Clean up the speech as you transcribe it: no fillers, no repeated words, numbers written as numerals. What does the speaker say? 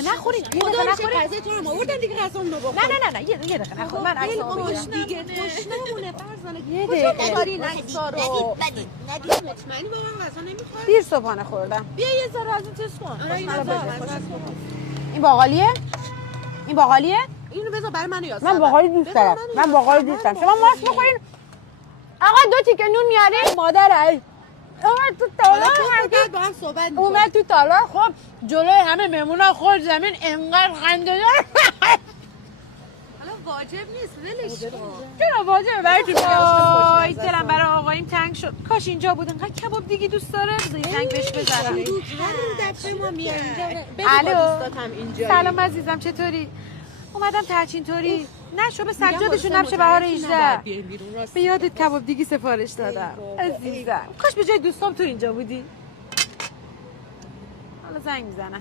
دقیقه نخورین خدا نخورین غذا تو رو آوردن دیگه غذا اون رو بخور. نه یه دقیقه نخور من عکسو بگیرم دیگه خوشنمونه فرزانه یه دقیقه کاری نکسا رو ندید مطمئنی واقعا غذا نمیخواد دیر صبحانه خوردم بیا یه ذره از این تست کن این باقالیه اینو بذار برای من یا من باقالی دوست دارم شما ماست بخورین آقا 2 تیکه نون میارین مادر اومد تو تالار اومد تو تالار خب جلوی همه مهمونا خورد زمین انقدر خنده دار حالا واجب نیست ولش کن چرا واجبه برای تو وای دلم برای آقاییم تنگ شد کاش اینجا بود انقدر کباب دیگه دوست داره بذار تنگ بهش بذارم هر دفعه ما میایم اینجا سلام عزیزم چطوری اومدم ترچین طوری نه شو به سجادشون نبشه بهار 18 به یادت کباب دیگه سفارش دادم عزیزم کاش به جای دوستام تو اینجا بودی حالا زنگ میزنم